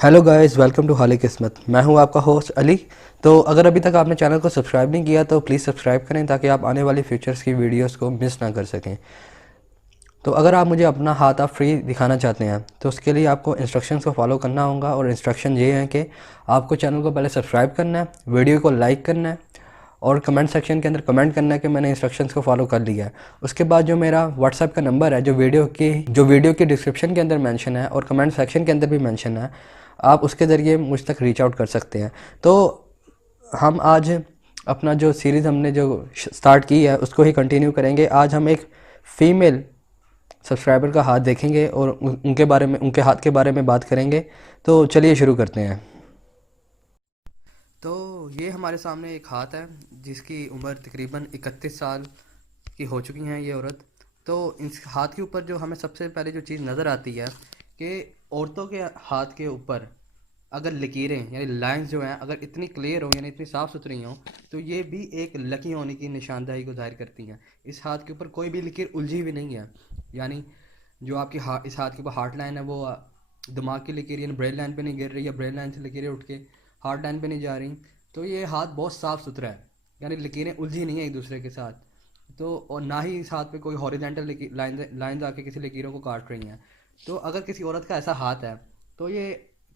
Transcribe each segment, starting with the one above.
Hello guys, welcome to हाली किस्मत। मैं हूं आपका होस्ट अली। तो अगर अभी तक आपने चैनल को सब्सक्राइब नहीं किया तो प्लीज़ सब्सक्राइब करें ताकि आप आने वाली फ्यूचर्स की वीडियोस को मिस ना कर सकें। तो अगर आप मुझे अपना हाथ आप फ्री दिखाना चाहते हैं तो उसके लिए आपको इंस्ट्रक्शंस को फॉलो करना होगा। और इंस्ट्रक्शन ये हैं कि आपको चैनल को पहले सब्सक्राइब करना है, वीडियो को लाइक करना है और कमेंट सेक्शन के अंदर कमेंट करना है कि मैंने इंस्ट्रक्शंस को फॉलो कर लिया है। उसके बाद जो मेरा व्हाट्सएप का नंबर है, जो वीडियो की डिस्क्रिप्शन के अंदर मेंशन है और कमेंट सेक्शन के अंदर भी मेंशन है, आप उसके ज़रिए मुझ तक रीच आउट कर सकते हैं। तो हम आज अपना जो सीरीज़ हमने जो स्टार्ट की है उसको ही कंटिन्यू करेंगे। आज हम एक फ़ीमेल सब्सक्राइबर का हाथ देखेंगे और उनके हाथ के बारे में बात करेंगे। तो चलिए शुरू करते हैं। तो ये हमारे सामने एक हाथ है जिसकी उम्र तकरीबन 31 साल की हो चुकी हैं ये औरत। तो इस हाथ के ऊपर जो हमें सबसे पहले जो चीज़ नज़र आती है कि औरतों के हाथ के ऊपर अगर लकीरें यानी लाइंस जो हैं अगर इतनी क्लियर हो यानी इतनी साफ़ सुथरी हों तो ये भी एक लकी होने की निशानदही को ज़ाहिर करती हैं। इस हाथ के ऊपर कोई भी लकीर उलझी हुई नहीं है। यानी जो आपकी इस हाथ के ऊपर हार्ट लाइन है वो दिमाग की लकीर यानी ब्रेन लाइन पे नहीं गिर रही, या ब्रेन लाइन से लकीरें उठ के हार्ट लाइन पे नहीं जा रही। तो ये हाथ बहुत साफ़ सुथरा है, यानी लकीरें उलझी नहीं है एक दूसरे के साथ। तो और ना ही इस हाथ पे कोई हॉरिजेंटल लाइन आके किसी लकीरों को काट रही हैं। तो अगर किसी औरत का ऐसा हाथ है तो ये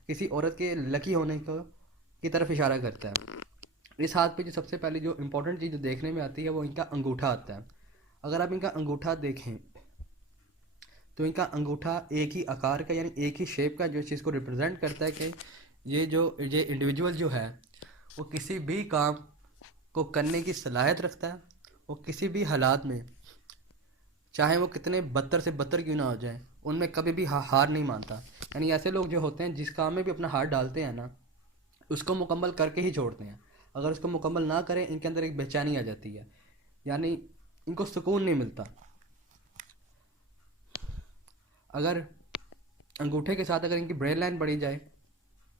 किसी औरत के लकी होने को की तरफ इशारा करता है। इस हाथ पे जो सबसे पहले जो इम्पोर्टेंट चीज़ जो देखने में आती है वो इनका अंगूठा आता है। अगर आप इनका अंगूठा देखें तो इनका अंगूठा एक ही आकार का यानी एक ही शेप का जो चीज़ को रिप्रेजेंट करता है कि ये इंडिविजुअल जो है वो किसी भी काम को करने की सलाहियत रखता है। वो किसी भी हालात में चाहे वो कितने बदतर से बदतर क्यों ना हो जाए उनमें कभी भी हार नहीं मानता। यानी ऐसे लोग जो होते हैं जिस काम में भी अपना हाथ डालते हैं ना उसको मुकम्मल करके ही छोड़ते हैं। अगर उसको मुकम्मल ना करें इनके अंदर एक बेचैनी आ जाती है, यानी इनको सुकून नहीं मिलता। अगर अंगूठे के साथ अगर इनकी ब्रेन लाइन पड़ी जाए,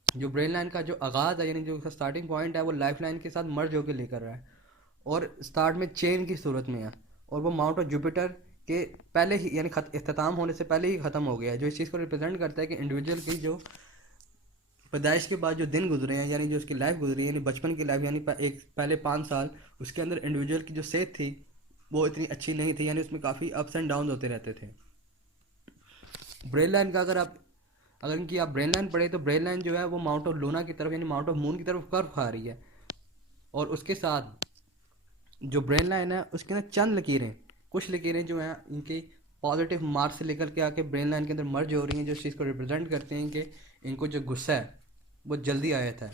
जो ब्रेन लाइन का जो आगाज़ है यानी जो उसका स्टार्टिंग पॉइंट है वो लाइफ लाइन के साथ मर्ज होकर लेकर रहा है और स्टार्ट में चेन की सूरत में है और वो माउंट ऑफ जुपिटर के पहले ही यानी इख्तिताम होने से पहले ही ख़त्म हो गया है। जो इस चीज़ को रिप्रेजेंट करता है कि इंडिविजुअल की जो पैदाइश के बाद जो दिन गुजरे हैं यानी जो उसकी लाइफ गुजरी है यानी बचपन की लाइफ यानी एक पहले 5 साल उसके अंदर इंडिविजुअल की जो सेहत थी वो इतनी अच्छी नहीं थी, यानी उसमें काफ़ी अप्स एंड डाउन होते रहते थे। ब्रेन लाइन का अगर इनकी आप ब्रेन लाइन पढ़े तो ब्रेन लाइन जो है वो माउंट ऑफ लूना की तरफ यानी माउंट ऑफ मून की तरफ कर्व खा रही है। और उसके साथ जो ब्रेन लाइन है उसके अंदर चंद लकीरें, कुछ लकीरें जो हैं इनकी पॉजिटिव मार्क से लेकर के आके ब्रेन लाइन के अंदर मर्ज हो रही हैं, जो इस चीज़ को रिप्रेजेंट करते हैं कि इनको जो गुस्सा है वो जल्दी आ जाता है।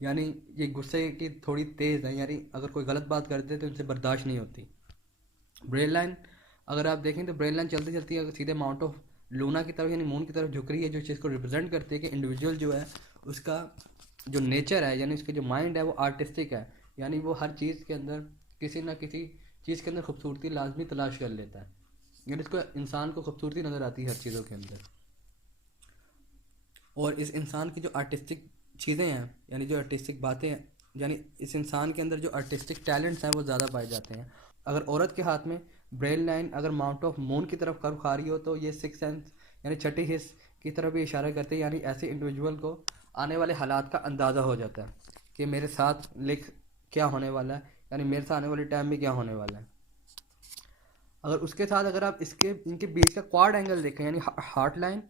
यानी ये गुस्से की थोड़ी तेज़ है, यानी अगर कोई गलत बात कर दे तो इनसे बर्दाश्त नहीं होती। ब्रेन लाइन अगर आप देखें तो ब्रेन लाइन चलती चलती है सीधे माउंट ऑफ लूना की तरफ यानी मून की तरफ झुक रही है, जो चीज़ को रिप्रेजेंट करती है कि इंडिविजुअल जो है उसका जो नेचर है यानी उसका जो माइंड है वो आर्टिस्टिक है। यानी वो हर चीज़ के अंदर किसी ना किसी चीज़ के अंदर खूबसूरती लाजमी तलाश कर लेता है, यानी उसको इंसान को खूबसूरती नज़र आती है हर चीज़ों के अंदर। और इस इंसान की जो आर्टिस्टिक चीज़ें हैं यानी जो आर्टिस्टिक बातें हैं यानी इस इंसान के अंदर जो आर्टिस्टिक टैलेंट्स हैं वो ज़्यादा पाए जाते हैं। अगर औरत के हाथ में ब्रेन लाइन अगर माउंट ऑफ मून की तरफ कर्व खा रही हो तो ये सिक्स सेंस यानी छठी हिस्स की तरफ भी इशारा करते हैं। यानी ऐसे इंडिविजुअल को आने वाले हालात का अंदाज़ा हो जाता है कि मेरे साथ लिख क्या होने वाला है, यानी मेरे साथ आने वाले टाइम में क्या होने वाला है। अगर उसके साथ अगर आप इसके इनके बीच का क्वाड एंगल देखें यानी हार्ट लाइन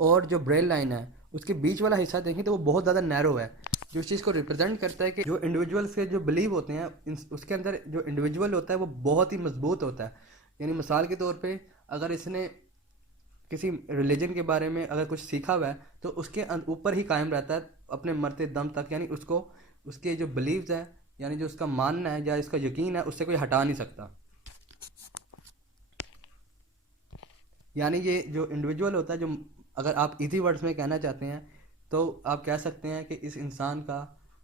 और जो ब्रेन लाइन है उसके बीच वाला हिस्सा देखें तो वो बहुत ज़्यादा नैरो है, जो इस चीज़ को रिप्रेजेंट करता है कि जो इंडिविजुअल्स के जो बिलीव होते हैं उसके अंदर जो इंडिविजुअल होता है वो बहुत ही मजबूत होता है। यानी मिसाल के तौर पे अगर इसने किसी रिलीजन के बारे में अगर कुछ सीखा हुआ है तो उसके ऊपर ही कायम रहता है अपने मरते दम तक, यानी उसको उसके जो बिलीव्स है यानी जो उसका मानना है या इसका यकीन है उससे कोई हटा नहीं सकता। यानी ये जो इंडिविजुअल होता है जो अगर आप इजी वर्ड्स में कहना चाहते हैं तो आप कह सकते हैं कि इस इंसान का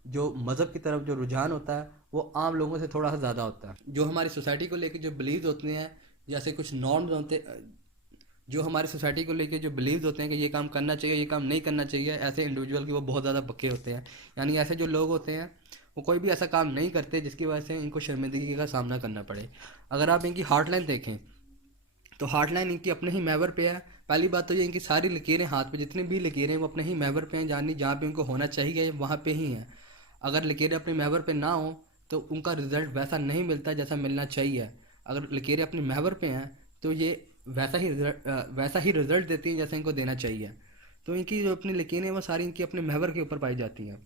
जो मज़हब की तरफ जो रुझान होता है वो आम लोगों से थोड़ा सा ज़्यादा होता है। जो हमारी सोसाइटी को लेकर जो बिलीव्स होते हैं जैसे कुछ नॉर्म्स होते जो हमारी सोसाइटी को लेके जो बिलीव्स होते हैं कि ये काम करना चाहिए ये काम नहीं करना चाहिए, ऐसे इंडिविजुअल की वो बहुत ज़्यादा पक्के होते हैं। यानी ऐसे जो लोग होते हैं वो कोई भी ऐसा काम नहीं करते जिसकी वजह से इनको शर्मिंदगी का सामना करना पड़े। अगर आप इनकी हार्ट लाइन देखें तो हार्ट लाइन इनकी अपने ही मैवर पे है, पहली बात तो ये इनकी सारी लकीरें हाथ पे जितनी भी लकीरें वो अपने ही महवर पे हैं, यानी जहाँ पे उनको होना चाहिए वहाँ पे ही हैं। अगर लकीरें अपने महवर पे ना हो तो उनका रिज़ल्ट वैसा नहीं मिलता जैसा मिलना चाहिए। अगर लकीरें अपने महवर पे हैं तो ये वैसा ही रिज़ल्ट देती हैं जैसा इनको देना चाहिए। तो इनकी जो अपनी लकीरें हैं वो सारी इनकी अपने महवर के ऊपर पाई जाती हैं।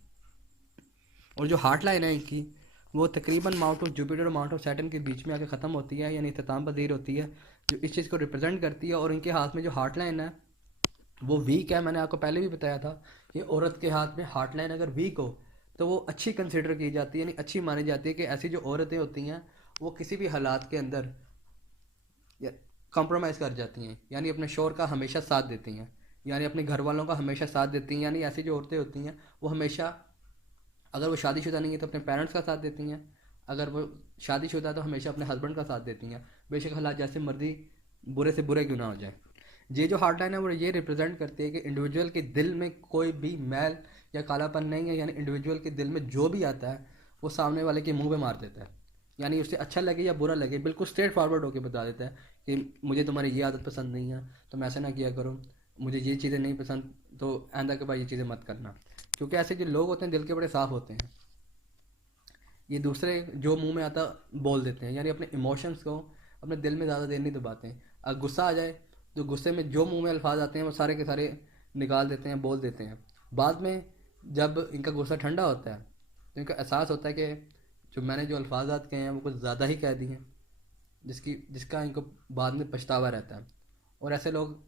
और जो हार्ट लाइन है इनकी वो तकरीबन माउंट ऑफ जुपिटर और माउंट ऑफ सैटर्न के बीच में आके ख़त्म होती है, यानी इख्तिताम पजीर होती है, जो इस चीज़ को रिप्रेजेंट करती है। और इनके हाथ में जो हार्ट लाइन है वो वीक है। मैंने आपको पहले भी बताया था कि औरत के हाथ में हार्ट लाइन अगर वीक हो तो वो अच्छी कंसिडर की जाती है, यानी अच्छी मानी जाती है कि ऐसी जो औरतें होती हैं वो किसी भी हालात के अंदर कॉम्प्रोमाइज़ कर जाती हैं, यानी अपने शौहर का हमेशा साथ देती हैं, यानी अपने घर वालों का हमेशा साथ देती हैं। यानी ऐसी जो औरतें होती हैं वो हमेशा, अगर वो शादीशुदा नहीं है तो अपने पेरेंट्स का साथ देती हैं, अगर वो शादीशुदा तो हमेशा अपने हस्बैंड का साथ देती हैं, बेशक हालात जैसे मर्जी बुरे से बुरे क्यों ना हो जाए। ये जो हार्ट लाइन है वो ये रिप्रेजेंट करती है कि इंडिविजुअल के दिल में कोई भी मैल या कालापन नहीं है, यानी इंडिविजुअल के दिल में जो भी आता है वो सामने वाले के मुंह पे मार देता है, यानी उसे अच्छा लगे या बुरा लगे बिल्कुल स्ट्रेट फॉरवर्ड होकर बता देता है कि मुझे तुम्हारी ये आदत पसंद नहीं है तो मैं ऐसा ना किया करो, मुझे ये चीज़ें नहीं पसंद तो आइंदा के बाद ये चीज़ें मत करना। क्योंकि ऐसे जो लोग होते हैं दिल के बड़े साफ़ होते हैं, ये दूसरे जो मुंह में आता बोल देते हैं, यानी अपने इमोशंस को अपने दिल में ज़्यादा देर नहीं दबाते हैं। अगर गुस्सा आ जाए तो गुस्से में जो मुंह में अल्फाज आते हैं वो सारे के सारे निकाल देते हैं, बोल देते हैं। बाद में जब इनका गुस्सा ठंडा होता है तो इनका एहसास होता है कि जो मैंने जो अल्फाजात कहे हैं वो कुछ ज़्यादा ही कह दिए हैं, जिसका इनको बाद में पछतावा रहता है। और ऐसे लोग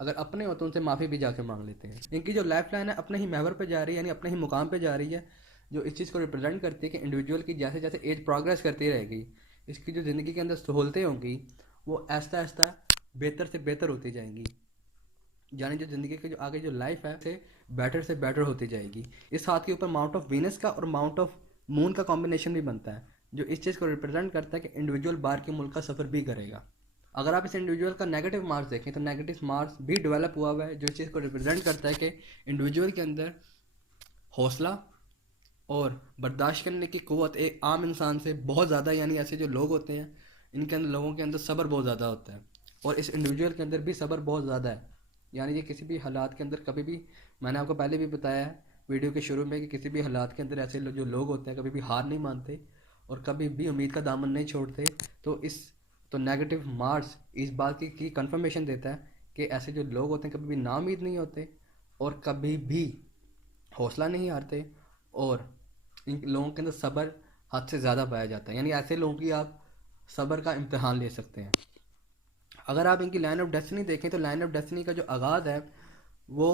अगर अपने हो तो उनसे माफ़ी भी जाके मांग लेते हैं। इनकी जो लाइफ लाइन है अपने ही महवर पे जा रही है, यानी अपने ही मुकाम पे जा रही है, जो इस चीज़ को रिप्रेजेंट करती है कि इंडिविजुअल की जैसे जैसे एज प्रोग्रेस करती रहेगी इसकी जो ज़िंदगी के अंदर सहूलतें होंगी वो आहिस्ता आहिस्ता बेहतर से बेहतर होती जाएंगी, यानी जो ज़िंदगी की जो आगे जो लाइफ है से बेटर होती जाएगी। इस हाथ के ऊपर माउंट ऑफ वीनस का और माउंट ऑफ मून का कॉम्बिनेशन भी बनता है, जो इस चीज़ को रिप्रेजेंट करता है कि इंडिविजुअल बाहर के मुल्क का सफ़र भी करेगा। अगर आप इस इंडिविजुअल का नेगेटिव मार्क्स देखें तो नेगेटिव मार्क्स भी डेवलप हुआ है, जो इस चीज़ को रिप्रेजेंट करता है कि इंडिविजुअल के अंदर हौसला और बर्दाश्त करने की क़ुव्वत एक आम इंसान से बहुत ज़्यादा, यानी ऐसे जो लोग होते हैं इनके अंदर लोगों के अंदर सब्र बहुत ज़्यादा होता है, और इस इंडिविजुअल के अंदर भी सब्र बहुत ज़्यादा है। यानी ये किसी भी हालात के अंदर कभी भी, मैंने आपको पहले भी बताया है वीडियो के शुरू में कि किसी भी हालात के अंदर ऐसे जो लोग होते हैं कभी भी हार नहीं मानते और कभी भी उम्मीद का दामन नहीं छोड़ते। तो नेगेटिव मार्क्स इस बात की कंफर्मेशन देता है कि ऐसे जो लोग होते हैं कभी भी नाउम्मीद नहीं होते और कभी भी हौसला नहीं हारते, और इन लोगों के अंदर सब्र हद से ज़्यादा पाया जाता है। यानी ऐसे लोगों की आप सब्र का इम्तहान ले सकते हैं। अगर आप इनकी लाइन ऑफ डेस्टिनी देखें तो लाइन ऑफ डेस्टिनी का जो आगाज़ है वो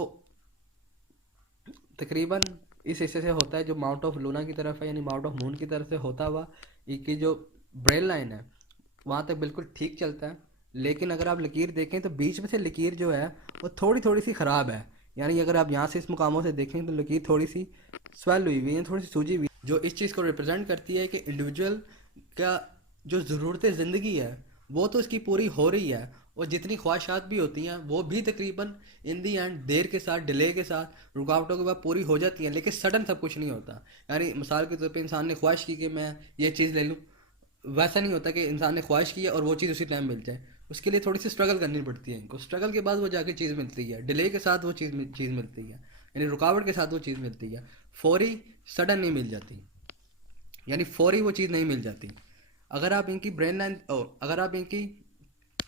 तकरीबन इस हिस्से से होता है जो माउंट ऑफ लूना की तरफ है, यानी माउंट ऑफ मून की तरफ से होता हुआ इनकी जो ब्रेन लाइन है वहाँ तक बिल्कुल ठीक चलता है। लेकिन अगर आप लकीर देखें तो बीच में से लकीर जो है वो थोड़ी थोड़ी सी ख़राब है, यानी अगर आप यहाँ से इस मुकामों से देखें तो लकीर थोड़ी सी स्वेल हुई हुई है, थोड़ी सी सूजी हुई, जो इस चीज़ को रिप्रेजेंट करती है कि इंडिविजुअल का जो ज़रूरतें ज़िंदगी है वो तो इसकी पूरी हो रही है, और जितनी ख्वाहिशात भी होती हैं वो भी तकरीबन इन दी एंड देर के साथ, डिले के साथ, रुकावटों के बाद पूरी हो जाती हैं, लेकिन सडन सब कुछ नहीं होता। यानी मिसाल के तौर पे इंसान ने ख्वाहिश की कि मैं ये चीज़ ले लूँ, वैसा नहीं होता कि इंसान ने ख्वाहिश की है और वो चीज़ उसी टाइम मिल जाए। उसके लिए थोड़ी सी स्ट्रगल करनी पड़ती है इनको, स्ट्रगल के बाद वो जाके चीज़ मिलती है, डिले के साथ वो चीज़ मिलती है, यानी रुकावट के साथ वो चीज़ मिलती है, फौरी सडन नहीं मिल जाती, यानी फौरी वो चीज़ नहीं मिल जाती। अगर आप इनकी ब्रेन लाइन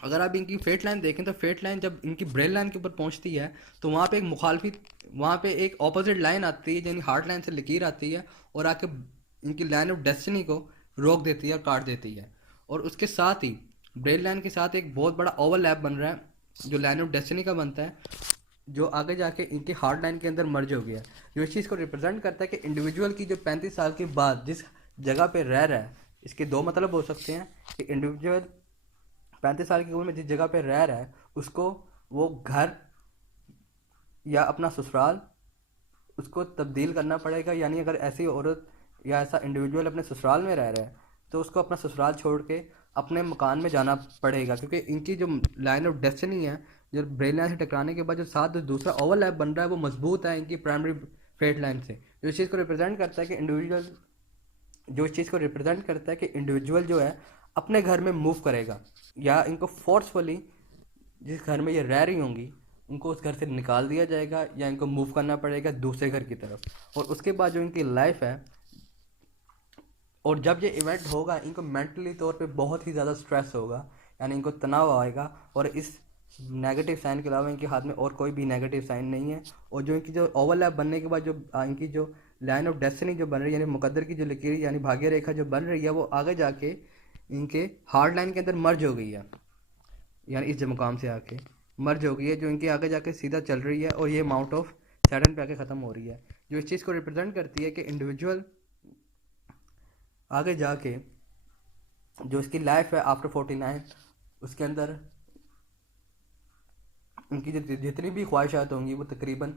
अगर आप इनकी फेट लाइन देखें तो फेट लाइन जब इनकी ब्रेन लाइन के ऊपर पहुंचती है तो वहाँ पे एक ऑपोजिट लाइन आती है, यानी हार्ट लाइन से लकीर आती है और आके इनकी लाइन ऑफ डेस्टिनी को रोक देती है और काट देती है। और उसके साथ ही ब्रेन लाइन के साथ एक बहुत बड़ा ओवरलैप बन रहा है जो लाइन ऑफ डेस्टिनी का बनता है, जो आगे जाके इनकी हार्ट लाइन के अंदर मर्ज हो गया, जो इस चीज़ को रिप्रेजेंट करता है कि इंडिविजुअल की जो 35 साल के बाद जिस जगह पे रह रहा है, इसके दो मतलब हो सकते हैं कि इंडिविजुअल 35 साल की उम्र में जिस जगह पे रह रहा है उसको वो घर या अपना ससुराल उसको तब्दील करना पड़ेगा, यानी अगर ऐसी औरत या ऐसा इंडिविजुअल अपने ससुराल में रह रहा है तो उसको अपना ससुराल छोड़ के अपने मकान में जाना पड़ेगा, क्योंकि इनकी जो लाइन ऑफ डेस्टिनी है जो ब्रेन लाइन से टकराने के बाद जो साथ दूसरा ओवरलैप बन रहा है वो मजबूत है इनकी प्राइमरी फेट लाइन से, जो इस चीज़ को रिप्रेजेंट करता है कि इंडिविजुअल जो है अपने घर में मूव करेगा या इनको फोर्सफुली जिस घर में ये रह रही होंगी उनको उस घर से निकाल दिया जाएगा या इनको मूव करना पड़ेगा दूसरे घर की तरफ। और उसके बाद जो इनकी लाइफ है, और जब ये इवेंट होगा इनको मेंटली तौर पे बहुत ही ज़्यादा स्ट्रेस होगा, यानी इनको तनाव आएगा। और इस नेगेटिव साइन के अलावा इनके हाथ में और कोई भी नेगेटिव साइन नहीं है। और जो इनकी जो ओवरलैप बनने के बाद जो इनकी जो लाइन ऑफ डेस्टिनी जो बन रही है, यानी मुकद्दर की जो लकीर यानी भाग्य रेखा जो बन रही है, वो आगे जाके इनके हार्ड लाइन के अंदर मर्ज हो गई है, यानी इस जो मुकाम से आके मर्ज हो गई है, जो इनके आगे जाके सीधा चल रही है और ये माउंट ऑफ सैटर्न पे आके ख़त्म हो रही है, जो इस चीज़ को रिप्रेजेंट करती है कि इंडिविजुअल आगे जाके जो इसकी लाइफ है आफ्टर 49 उसके अंदर उनकी जितनी भी ख्वाहिशात होंगी वो तकरीबन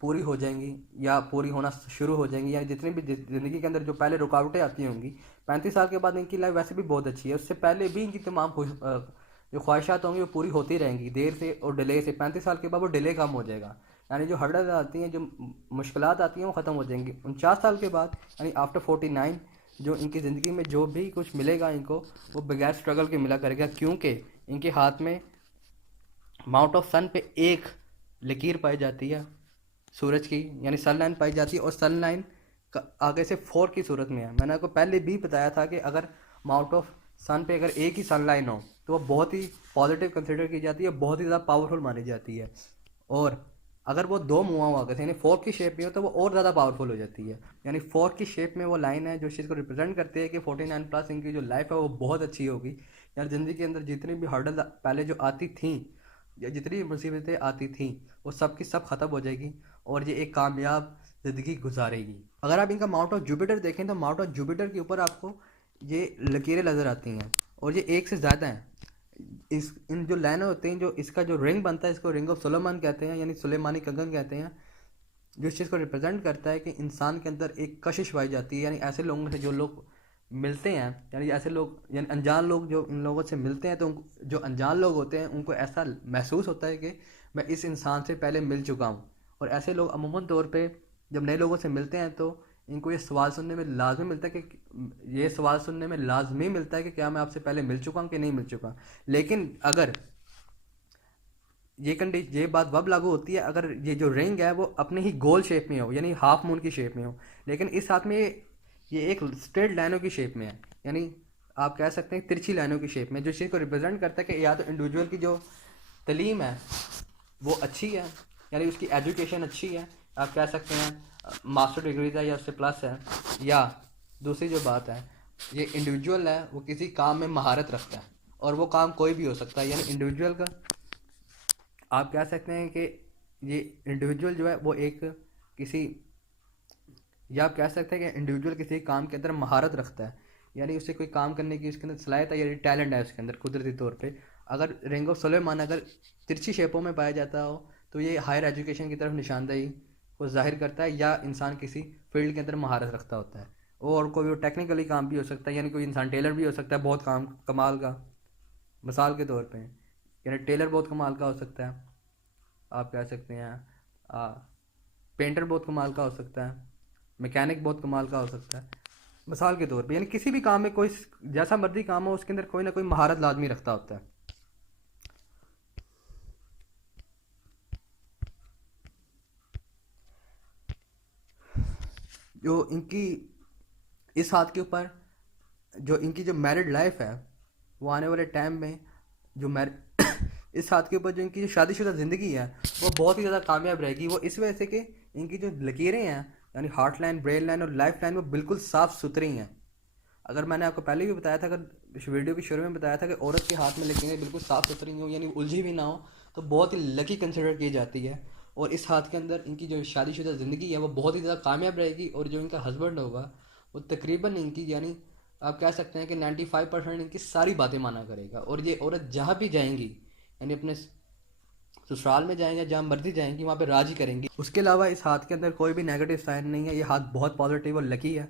पूरी हो जाएंगी या पूरी होना शुरू हो जाएंगी। यानी जितनी भी ज़िंदगी के अंदर जो पहले रुकावटें आती होंगी, 35 साल के बाद इनकी लाइफ वैसे भी बहुत अच्छी है, उससे पहले भी इनकी तमाम जो ख्वाहिशात होंगी वो पूरी होती रहेंगी देर से और डिले से। 35 साल के बाद वो डिले कम हो जाएगा, यानी जो हर्डल आती हैं, जो मुश्किलात आती हैं वो ख़त्म हो जाएंगी। 49 साल के बाद यानी आफ्टर 49 जो इनकी ज़िंदगी में जो भी कुछ मिलेगा इनको वो बगैर स्ट्रगल के मिला करेगा, क्योंकि इनके हाथ में माउंट ऑफ सन पे एक लकीर पाई जाती है सूरज की, यानी सन लाइन पाई जाती है, और सन लाइन आगे से 4 की सूरत में है। मैंने आपको पहले भी बताया था कि अगर माउंट ऑफ सन पे अगर एक ही सन लाइन हो तो वो बहुत ही पॉजिटिव कंसिडर की जाती है, बहुत ही ज़्यादा पावरफुल मानी जाती है। और अगर वो 2 मुआ हुआ यानी 4 की शेप में हो तो वो और ज़्यादा पावरफुल हो जाती है। यानी 4 की शेप में वो लाइन है जो इस चीज़ को रिप्रेजेंट करती है कि 49 प्लस इनकी जो लाइफ है वो बहुत अच्छी होगी। यार ज़िंदगी के अंदर जितनी भी हर्डल पहले जो आती थी या जितनी भी मुसीबतें आती थी वो सब की सब ख़त्म हो जाएगी और ये एक कामयाब ज़िंदगी गुजारेगी। अगर आप इनका माउंट ऑफ जुपिटर देखें तो माउंट ऑफ जुपिटर के ऊपर आपको ये लकीरें नज़र आती हैं और ये एक से ज़्यादा हैं। इस इन जो लाइनें होती हैं, जो इसका जो रिंग बनता है इसको रिंग ऑफ सुलेमान कहते हैं, यानी सुलेमानी कंगन कहते हैं, जो इस चीज़ को रिप्रेजेंट करता है कि इंसान के अंदर एक कशिश पाई जाती है। यानी ऐसे लोगों से जो लोग मिलते हैं, यानी ऐसे लोग यानी अनजान लोग जो इन लोगों से मिलते हैं तो जो अनजान लोग होते हैं उनको ऐसा महसूस होता है कि मैं इस इंसान से पहले मिल चुका हूँ। और ऐसे लोग अमूमन तौर पे जब नए लोगों से मिलते हैं तो इनको ये सवाल सुनने में लाजमी मिलता है कि ये सवाल सुनने में लाजमी मिलता है कि क्या मैं आपसे पहले मिल चुका हूँ कि नहीं मिल चुका। लेकिन अगर ये बात वब लागू होती है अगर ये जो रिंग है वो अपने ही गोल शेप में हो, यानी हाफ मून की शेप में हो। लेकिन इस हाथ में ये एक स्ट्रेट लाइनों की शेप में है, यानी आप कह सकते हैं तिरछी लाइनों की शेप में, जो चीज़ को रिप्रेजेंट करता है कि या तो इंडिविजुअल की जो तलीम है वो अच्छी है, यानी उसकी एजुकेशन अच्छी है, आप कह सकते हैं मास्टर डिग्रीज है या उससे प्लस है, या दूसरी जो बात है ये इंडिविजुअल है वो किसी काम में महारत रखता है और वो काम कोई भी हो सकता है। यानी इंडिविजुअल का आप कह सकते हैं कि ये इंडिविजुअल जो है वो एक किसी या आप कह सकते हैं कि इंडिविजुअल किसी काम के अंदर महारत रखता है, यानी उसे कोई काम करने की उसके अंदर सलाहियत है, यानी टैलेंट है उसके अंदर कुदरती तौर पे। अगर रिंग ऑफ सुलेमान अगर तिरछी शेपों में पाया जाता हो तो ये हायर एजुकेशन की तरफ निशानदेही को जाहिर करता है, या इंसान किसी फील्ड के अंदर महारत रखता होता है। और कोई टेक्निकली काम भी हो सकता है, यानी कोई इंसान टेलर भी हो सकता है बहुत काम कमाल का, मिसाल के तौर पे यानी टेलर बहुत कमाल का हो सकता है, आप कह सकते हैं पेंटर बहुत कमाल का हो सकता है, मैकेनिक बहुत कमाल का हो सकता है, मिसाल के तौर पे। यानी किसी भी काम में कोई जैसा मर्जी काम हो उसके अंदर कोई ना कोई महारत लाजमी रखता होता है। जो इनकी इस हाथ के ऊपर जो इनकी जो मैरिड लाइफ है वो आने वाले टाइम में जो इस हाथ के ऊपर जो इनकी जो शादीशुदा ज़िंदगी है वो बहुत ही ज़्यादा कामयाब रहेगी। वो इस वजह से कि इनकी जो लकीरें हैं यानी हार्ट लाइन, ब्रेन लाइन और लाइफ लाइन वो बिल्कुल साफ़ सुथरी हैं। अगर मैंने आपको पहले भी बताया था, अगर इस वीडियो के शुरू में बताया था कि औरत के हाथ में लकीरें बिल्कुल साफ़ सुथरी हो यानी उलझी भी ना हो तो बहुत ही लकी कंसिडर की जाती है। और इस हाथ के अंदर इनकी जो शादीशुदा ज़िंदगी है वो बहुत ही ज़्यादा कामयाब रहेगी और जो इनका हस्बैंड होगा वो तकरीबन इनकी यानी आप कह सकते हैं कि 95% इनकी सारी बातें माना करेगा। और ये औरत जहाँ भी जाएंगी यानी अपने ससुराल में जाएंगे जहाँ मर्जी जाएंगी वहाँ पे राज ही करेंगी। उसके अलावा इस हाथ के अंदर कोई भी नेगेटिव साइन नहीं है, ये हाथ बहुत पॉजिटिव और लकी है।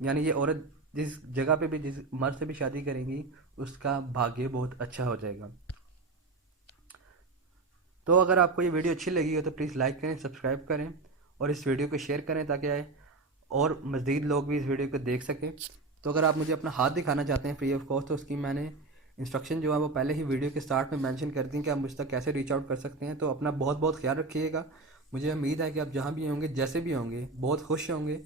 यानी ये औरत जिस जगह पे भी जिस मर्द से भी शादी करेंगी उसका भाग्य बहुत अच्छा हो जाएगा। तो अगर आपको ये वीडियो अच्छी लगी हो तो प्लीज़ लाइक करें, सब्सक्राइब करें और इस वीडियो को शेयर करें ताकि और मज़ीद लोग भी इस वीडियो को देख सकें। तो अगर आप मुझे अपना हाथ दिखाना चाहते हैं फ्री ऑफ कॉस्ट तो उसकी मैंने इंस्ट्रक्शन जो है वो पहले ही वीडियो के स्टार्ट में मेंशन कर दी कि आप मुझ तक कैसे रीच आउट कर सकते हैं। तो अपना बहुत बहुत ख्याल रखिएगा। मुझे उम्मीद है कि आप जहाँ भी होंगे, जैसे भी होंगे, बहुत खुश होंगे।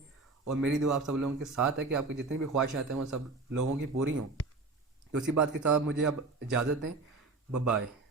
और मेरी दुआ आप सब लोगों के साथ है कि आपकी जितनी भी ख्वाहिशात हैं वो सब लोगों की पूरी हों। तो उसी बात के साथ मुझे अब इजाज़त दें। Bye bye.